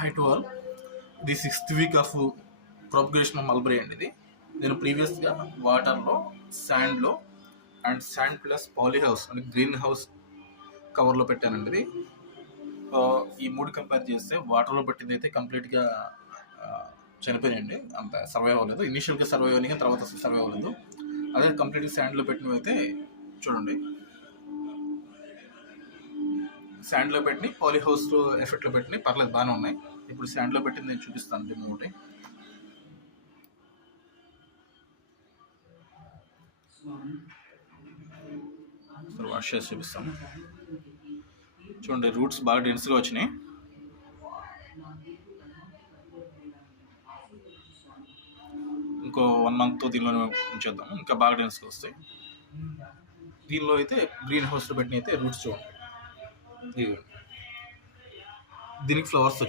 High to all. ఇది 6th week of propagation of mulberry అండి. ఇది నేను ప్రీవియస్గా వాటర్లో, శాండ్లో and sand plus poly house అంటే గ్రీన్ హౌస్ కవర్లో పెట్టానండి. ఇది ఈ 3 కంపేర్ చేస్తే వాటర్లో పెట్టింది అయితే కంప్లీట్గా చనిపోయాయండి, అంత సర్వైవ్ అవ్వలేదు. ఇనిషియల్గా సర్వైవ్ అయినాయి, తర్వాత అసలు సర్వైవ్ అవ్వలేదు. అదే కంప్లీట్గా శాండ్లో పెట్టినవి అయితే చూడండి, శాండ్లో పెట్టినాయి, పాలీ హౌస్లో ఎఫెక్ట్లో పెట్టినాయి, పర్లేదు బాగానే ఉన్నాయి. ఇప్పుడు శాండ్లో పెట్టింది నేను చూపిస్తాను డెమో ఒకటి. సరే వాష్ చేసి చూపిస్తాను. చూడండి, రూట్స్ బాగా డెన్స్గా వచ్చినాయి. ఇంకో 1 month దీనిలో ఉంచేద్దాము, ఇంకా బాగా డెన్స్గా వస్తాయి. దీనిలో అయితే గ్రీన్ హౌస్లో పెట్టిన అయితే రూట్స్ చూడండి, దీనికి ఫ్లవర్స్ వచ్చినాయి.